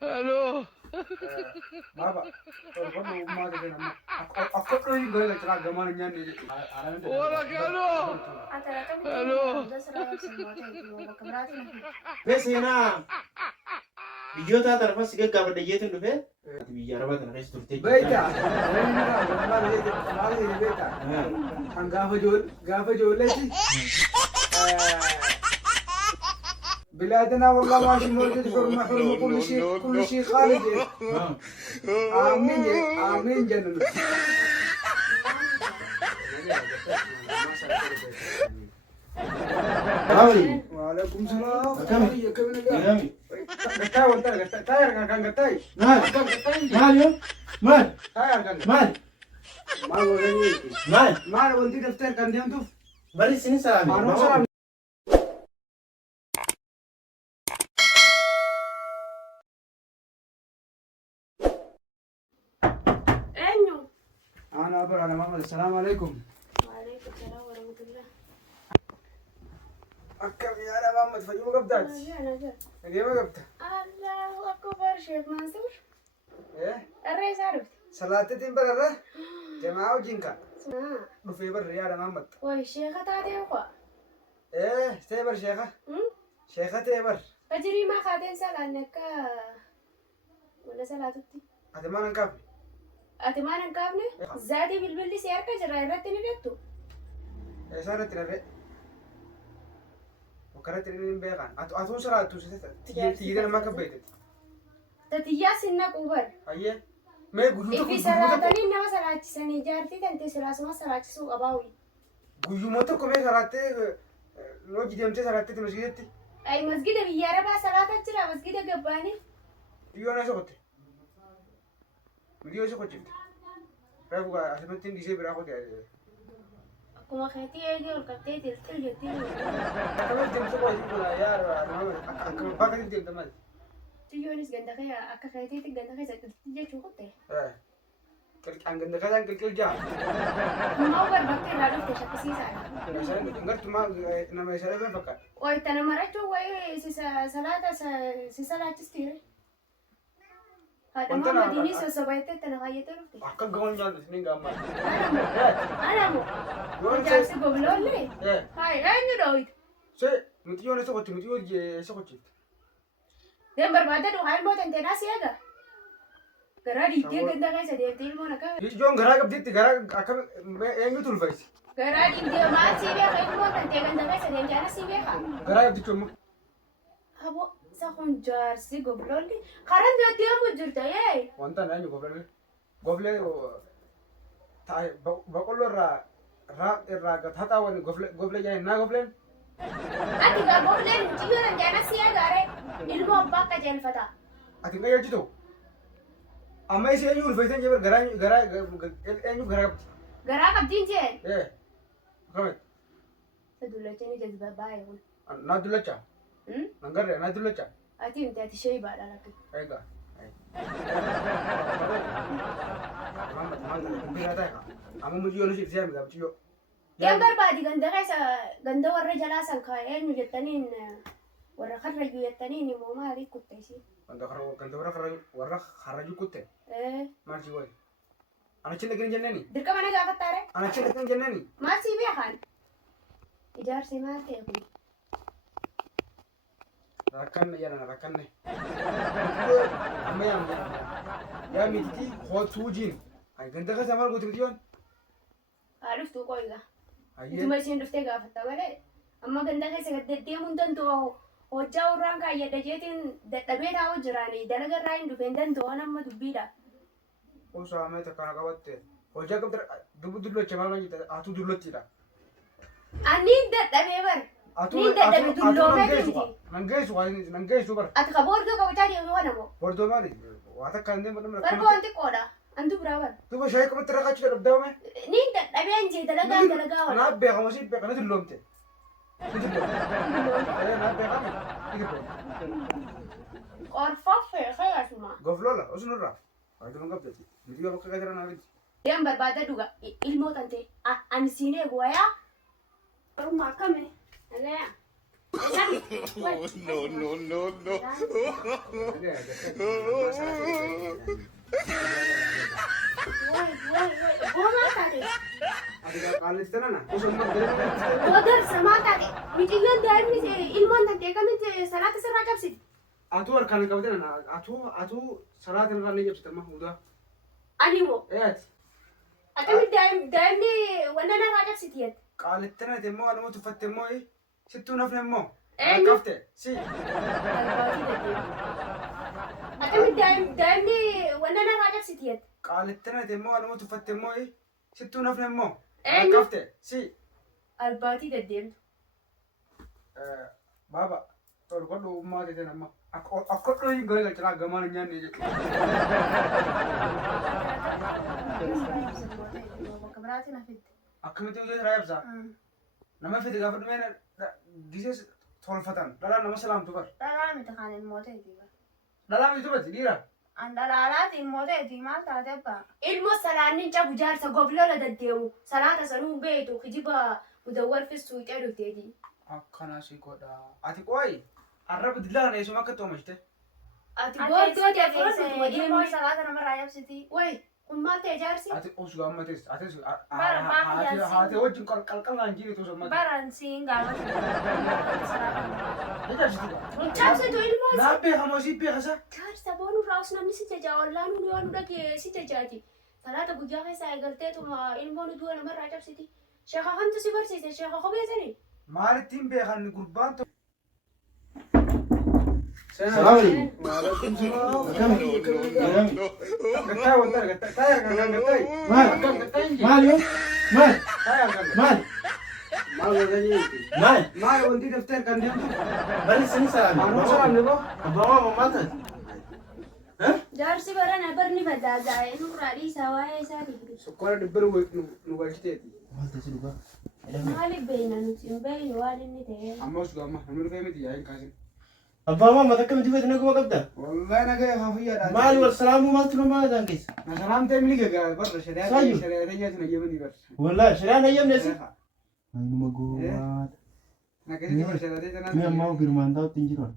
Halo. Baba, kalau mau jadi nama, aku tuh ini gue lagi cerah gambar nyanyi. Hola, halo. Halo. Besina biyyoota tarfas gaggaafa dhiyyeetu dhufe biyya arabaa kana keessa turte Beta, ini kan gambar ini, gambar ini beta. Kan gaafa ijoollee بلادنا والله ماشي موجود حرمة كل شيء خالد آمين آمين جنن وعليكم السلام Nami. قتاي وانت قتاي كان قتاي Maal yoo? Maal? تاير كان Maal? ما ولا Maal? ما وانت دفتر كان ديمتو Bari isin salaame. ما سلام أنا أبر على محمد السلام عليكم وعليكم السلام ورحمة الله. أكم يا أنا محمد فجوا قبضات أنا كيف قبضت الله أكبر شيخ منصور. إيه الرئيس عرفت. صلاة تنبرر جماعة وجنكا آه. في بر يا محمد والشيخة تعطي أخوة. إيه تيبر شيخة شيخة تيبر فجري ما خادين سلانك ولا سلاتتي. هذا ما نكفي أتمان انكابني زادي بالبلدي سيارك جرى رتني بيتو. إيه صارت ترى وكرت ترى بيغان أتو صلاة تيجي ما كبيت تتيا سنك أوبر. أيه ما يقولوا في سلاتني إنما سلات سني جارتي تنتي سلاس ما سلات سوق أباوي. قولوا متى كم صلاة لو جدي أمتى صلاة تمسجدتي أي مسجد بيارة با سلات تجرى مسجد جباني. يو أنا سقطت مديو سقطت رافقا أسمتين دي سيبرا أخذ يعني كما خيتي أجي والكتي تلتل جتي. كمان تمسكوا يقولوا يا أنا كم باكر تيجي تمام تيونس جندا خيا أكا خيتي تجندا خيا تلتل جو خطة. كل عن عندك هذا كل جا ما أوبر بكر لا لفت شخصي ساعة. مثلا قلت ما نما يسأل فين فكر ويتنا مرتو وي سلالة تستير. هذا ما مديني سوسبايت تنغاية لفت. أكل قوان جال اثنين قام أنا مو جالس قبلون لي. هاي أنا رويد. سي متيو أنا سقطت متيو جي سقطت دم بربادة دو هاي موت أنت ناسي هذا. قرادي تيجي جندا خيا سدير تيل مونا كا. يجون غراق بديت غراق أكل ينجو تلفايس قرادي تيجي ما تسيبي خير موت أنت جندا خيا سدير جانا سيبي خا. غراق بديت شو أبو سخون جارسي قبلون لي. خارن جاتي أمو جرتا ياي. وانت نانيو قبل تاي بقول را كتاتا وين قبل جاي نا قبل Ati gak boleh cium orang jana sih ya gare. Ilmu apa kajian fata? أتين كيا جيتو أما إيش يجون فايتين جبر غراق إنجو غراق Gara kaptin jen. إيه كمل Sedula cini jazba bayi pun. نادولا چا نعكر نادولا چا Ati nanti ati shay bala lagi. أيها ما بيراتا أما مجيو نسيت سيام قبل تيو Yang berbadi ganda warna jelasan kaya nu jatanin warna kharra ju jatanin ni mau mari kutte sih. كنت ورا خرجوا كتة ما شيء واي أنا شيء لكن جنني Dirka mana gak ketare? أنا شيء لكن جنني Masih be kan? Ijar sih mati aku. ركن يا أنا ركن أما يا ميتي خود سوجين هاي كنت كذا سامر قلت متيون Arif tu kau iga. Itu هاي masih ndufte gak fata bale. Amma ganda kai segat dia muntan tu hojja orang kaya dajetin dabe tahu jerani dalaga rain dupendan tu anam madu bida. وش عملت كنا قبضت وجاك بدر دبلو شمال ما جت أتو دبلو تيرا Ani dabe bar. Ni dabe dullo me tinti. نانجيس سوبر At kabor do kau cari yang mana mo? بردو ماري وهذا كان ده مدام Barbo anti koda. Antu berabar. تو بس هاي كم ترى كاتش كده بدأوا مه Ni dabe anje dalaga wala. أنا أبي خمسين بيك أنا دلهم تي أنا أبي خمسين Or fafe kaya semua. قفلولا أصلا رأ هذا ما قبضت مديو بكرة كده أنا أريد Yang berbada juga ilmu tante. An sini gua ya. Rumah kami. Ada ya. No. Booma taate. Adiga qaalistana na kusumma galma Odar samaa taate. Mijiyyoon daa'imni ilmoon tantee kamitti salaata sirraa cabsiti. atu arkan qabdana atu salaatin irraa ni jabsitama hudaa Ani moo akkamitti daa'imni wanta narraa cabsiti jette. qaalistana immoo anuma tuffatte immoo sittuu nafne immoo Eenyu? kafte si Akkamitti daa'imni wanta narraa cabsiti jette. qaalistana immoo anuma tuffatte immoo sittuu nafne immoo Eenyu? kafte si Albaatii deddeemtu. baba tolgodhu ummaa teeten amma akkodhu hin golee galchalaa gamaan hin nyaanne jechuudha. Bakka biraatiin hafitti. Akkamitti hojii irraa ibsa nama fide gaafa dhumeen gisee tolfatan dhalaan nama salaamtu bar Dhalaa miti kan ilmoo ta'eeti. dhalaa miti tubati dhiira An dhalaalaati ilmoo ta'eeti maal taate abbaa? Ilmoo salaannin cabu jaarsa goblola deddeemu. Salaata sanuu beetu kijiba mudawwar fistuu ixee dhufteeti. akkanaa si godha ati qooyi arraba dillaa kana eessuma akka toomashte Ati boortoo ta'e fudhatu ilmoo deemni. salaata namarraa cabsiti. Way, kun maal ta'e jaarsi? ati osu ammates atis Bara maaf yaasi? haate wajjin qalqallaan jiru tos ammate Baran siin gaafatu. ni jabsiti Cabsitu ilmoo isa. naa beekamoo si beekasa Jaarsa boonuu raawus namni si jajaa wallaanuu yoo nu dhagee si jajaati. Salaata guyyaa keessaa eegalteetuma ilmoon du'a namarraa cabsiti. Sheekha kamtu si barsiise? Sheekha kopheessanii? maalittiin beekan gurbaan to Salaam alaikum. gattaa wanta gattaa argan gattaa Maal yoo? Maal? Maal? Maal? maal wanti dafteer kan deemtu Barreessanii salaame. anuu salaamne koo Abbaa mammaa taate. Jaarsi barana barni fadaagaa nurraa dhiisaa waa'ee isaati. sukkoora dhibbir nu galchiteeti Maal taasise dhugaa? Maaliif beekna nuti hin beeknu waan inni ta'e. amma osu amma namni dhufee miti yaayin kaasin Abbaa mammaa takka miti fayyadu naguma qabda. wallahi nagaa haa fayyaadha Maal wal salaamuu maaltu namaa dhaan keessa? na salaam ta'e mili gagaa barra Saayyo. shari'aa teenyaatu na yemanii barra Wallaahi shiraan hayyamne si. Anuma goobaata. na keessatti barra shari'aa Mi teenyaatu ammaa birmaan taa'utti hin jiran.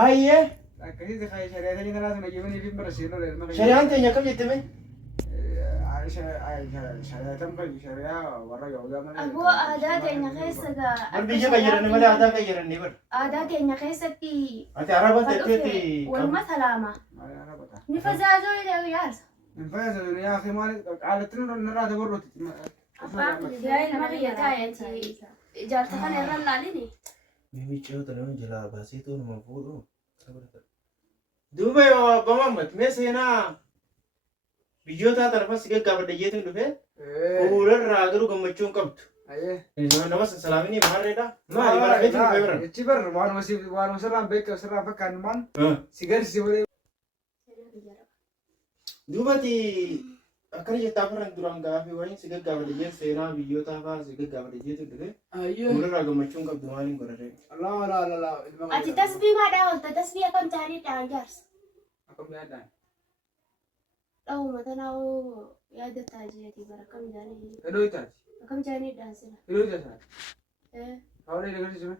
Hayyee akkasitti shari'aa teenyaatu na yemanii fi barra seenoo ilma shari'aan teenya akkam jette mee? shari'aa tam kan shari'aa warra yahudaa malee Aboo aadaa keenya keessa gaa. Bar biyya fayyadanne malee aadaa fayyadanne bar. Aadaa keenya keessatti Ati araba teetteetti waluma salaama. malee arabata Ni fazaazoo jedhamu yaasa. hin fayyadu yaa akhi maali qaalattiin narraa dabarrooti Yaa ilma biyya taa'eeti. Jaarsa kana irra laalini. Mimicha tanaan jalaa baasee ta'u nama fuudhu. Duuba yoo abbaa mammat mee seenaa biyyoota tarafas gaggaafadha jeetuun dhufe fuularraa garuu gammachuu hin qabdu. Nama salaaminii maarreedha. Maali baafeetiin dhufee biran? jechi bar waanuma sirraan beektu sirraan fakkaannu maan si garsi malee Duubati akkana jettaa faran duraan gaafii wayiin si gaggaafadha jeet seenaa biyyoota fa'aa si gaggaafadha jeetuun dhufe fuularraa gammachuu hin qabdu maaliin godhate? Ati tasbii maadhaa oolta tasbii akkam taa'aniidhaan jaarsa. akkam yaadaan Dhahuma tanaa yaadataa jireetii bara akkam jaanii. hedoo itaati Akkam jaaniidhaan sila. hedoo itaati hawlee nagarsiisime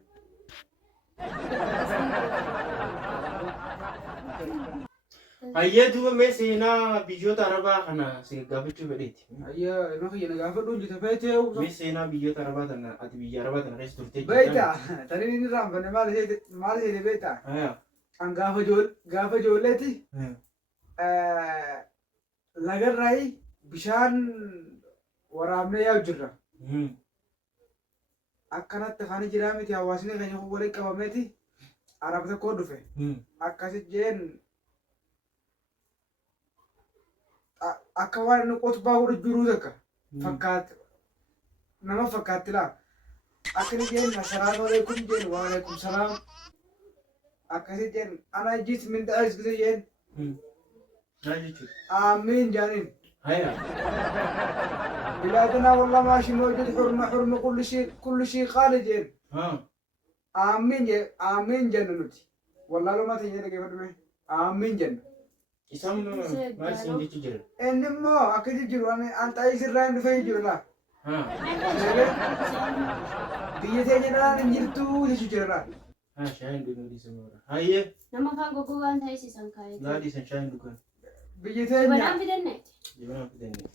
Hayyee duuba mee seenaa biyyoota arabaa kana si gaggaafachuu fedheeti. ayyaa ilma kiyya nagaafadhu jita feetee Mee seenaa biyyoota arabaa tana ati biyya arabaa tana keessa turtee beekta taniin inni raanfanne maal ishee beekta an gaafa ijoolleeti lagarraayi bishaan waraabnee yaa'u jirra akkanatti kan jiraa miti hawaasni keenya waliin qabameeti arab tokko dhufe akkasit jeen akka waan inni qotbaa godhu jiruu takka fakkaat nama fakkaatti laa akkani jeen assalaamu alaikum jeen wa alaikum salaam akkasi jeen ana jit min da'is gise jeen آمين جانين هيا بلادنا والله ماشي موجود حرمة كل شيء خالدين آمين جننتي والله لو ما تجي كيف تمه آمين جن إسام ما سيندي تجرب إنما أكيد جرو أنا أنت أي سر راين في جرو لا biyya teenya dhaan hin jirtu jechuu jira. Shaayiin dhuguu dhiisan mara. Hayyee. Nama afaan goggogaan taasisan kaayee. Naa dhiisan shaayiin dhugan. Biyya teenya. Banaan fidannee. Jibanaan fidannee.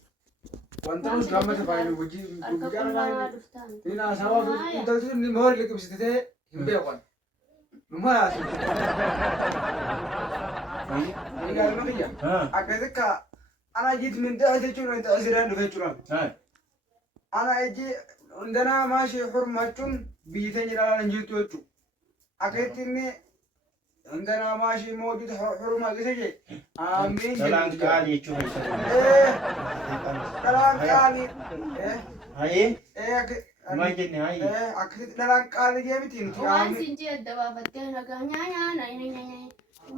Wanta nus gaammata baay'ee wajjin Harka guyyaa qullaa baay'ee. dhuftaan. Inni haasawaa intalli sun nama wal liqimsitee hin beekan. Numa haasa'u. Inni gaarii kiyya. Akkasii ka ana jiit mintaa jechuun inta asirraan dhufe jechuudha. Ana ejji hundanaa maashee hormaachuun biyya teenya ilaalan hin jirtu jechuudha. Akkasitti inni hundanaa maashee mootii hormaa gisa jee. Amiin. Dhalaan qaalii jechuun. Dhalaan qaalii. Hayyee. Maal jenne hayyee. Akkasitti dhalaan qaalii jee miti. Waan sinjii adda baafattee nagaa nyaanyaa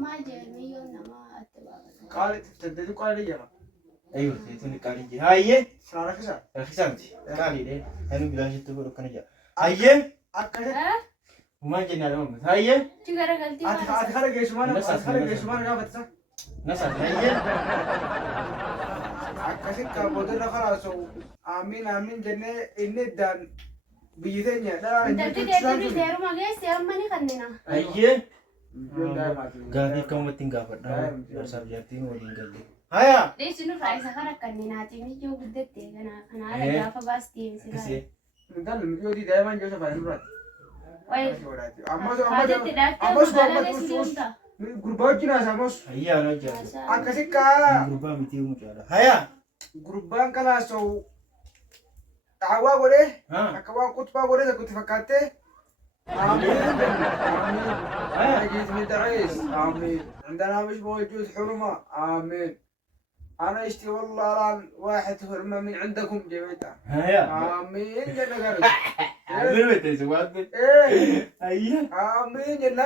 maal jedhanii yoo nama adda baafatan. Qaalii tattaalee qaalii jama. Ayyoo seetonni qaalii jee. Hayyee. Sana rakkisa. Rakkisaamti. Qaaliidhe. Kan bilaashitti godhu akkana jira. Hayyee. Akkasitti. Maal jenne adama. Hayyee. Ci garagaltii Ati kana geessumaan gaafatisa. Nasa hayyee. Akkasitti kaabotee lafa raasa'u. Amiin jennee inni iddaan biyyi teenya dhalaan hin intalli jirtu deebii seeruma geesse amma ni kannina. Hayyee. Gaafii akkamumatti hin gaafadha. Darsaaf jaartiin waliin galle. Haya. Dhiisi nurraa isa kan akkaninaati miyyoo guddatte kanaala gaafa baasti Kisee. Intalli miyyoo daa'imaan joosa fayyadu duraati. Haajetti dhaattee magaalaa keessa deemta. Gurbaa wajjin haasa'amus. Hayyee ana hojjaa. Akkasitti kaa Gurbaa miti mucaadha. Haya. gurbaan kanaasa'u dhaawwaa godhee akka waan kutubaa godhee tokkotti fakkaattee. Amiin. Ajiis midhaa'ees. Amiin. عندنا مش موجود حرمة. آمين. أنا اشتي والله الآن واحد حرمة من عندكم جميعا. Haya. آمين جل قال. Amir betul sesuatu. إيه. Ayah. آمين جل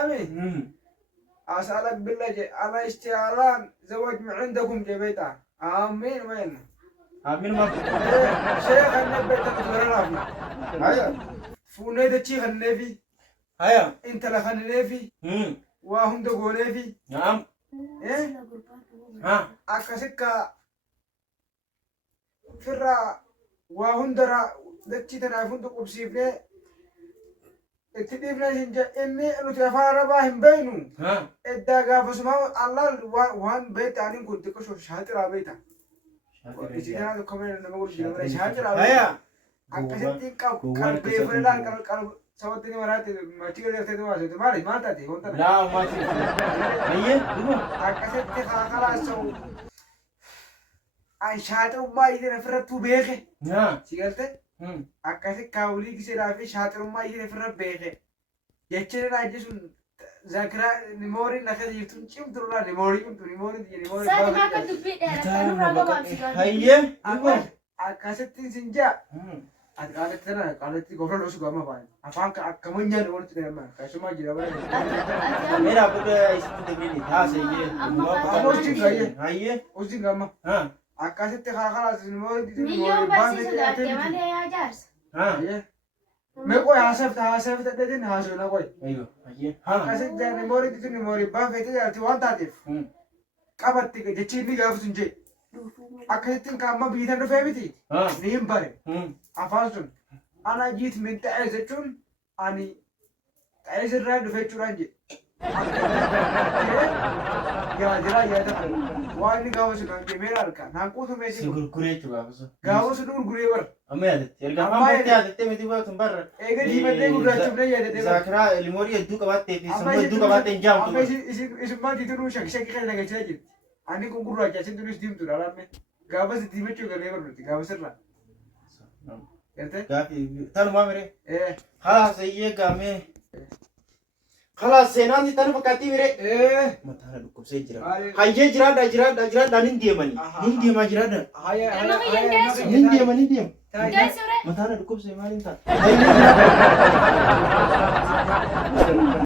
أسألك بالله أنا اشتي الآن زواج من عندكم جميعا. آمين وين؟ Amir mah. شيخ النبي تقدرنا. هيا. فوني ده شيخ النبي. Haya. أنت لخن النبي. وهم دقوا النبي. Naam. إيه. Ha. Akkasika firraa waa hundarraa dachii tanaaf hunda qubsiifnee itti dhiifnee hin inni nuti afaan arabaa hin beeknu. Ha. Eddaa gaafasuma allaan waan beektaaniin kun xiqqoo shaaxiraa beekta. Isii kanaa tokko nama gurgurama shaaxiraa beekta. Haya. Akkasitti qalbeeffaneedhaan qalbu sabatti ni maraatti machii gargaartee maasii maali maal taate wanta Dah mati. Ayah. Dulu. akkasitti kalaasa'u an shaaxirummaa isheen ofirrattuu beeke Ha. si galte akkasi kaawulii giseedhaa fi shaaxirummaa isheen ofirra beeke jechuun raaji sun zakiraa nimooriin akka jirtuun cimturraa nimoorii cimtu nimoorii Saati akka dubbii dheeratta nurraa gabaabsiifatu. Ayah. Dulu. akkasittiin sin jaa ati qaaletti tana qaaletti gofra dhosu gama baane afaan akka manyaan walitti deemaa keessumaa jira bara Mera bukan istri tegri ni. Ha sehingga. Ayah. usin gama Ha. akkasitti kalaas nimoorii Miyyoo barsiisa daattee malee yaa jaarsa. Ha. meeqoo haasafta dheetin haasofna qoy Ayo. Ayah. Ha. akkasitti nimoorii ditu nimoorii baafeete jaarti waan taateef qabatti jechi inni gaafu sun jee akkasittiin kaamma biitan dhufee miti Ha. ni hin bare afaan sun ana jiit min ta'ee jechuun ani ta'ee sirraa dhufe jechuudhaan jedhe. Yaa jira yaada waan inni gaafa sun hangee meera harka naan quutu meetii Segurgure juga apa gaafa sun gurguree bara Amma yaadatte. Erga amma itti yaadatte miti baatun barra. eega diimadhee gurraachuufnee yaadadee bara. Zakira limorii hedduu qabattee fi sammuu hedduu qabattee hin jaamtu. amma isimmaa tiitunuu shakkii kan nagachaa jirti. Ani kun gurraacha asin tunis diimtuudha alaamne gaafa si diimachuu galee barnuti gaafa sirraa. Garte? Gaafi tanuma mire. Ee. Sayyee gaamee. Khalas seenaan tan fakkaattii mire. Mataan dhukkubsee jira. Hayyee jiraadha nin deemani. Nin deemaa jiraadha. Nin deema. Geessure. Mataan dhukkubsee maaliin ta'a? Hayyee jiraadha.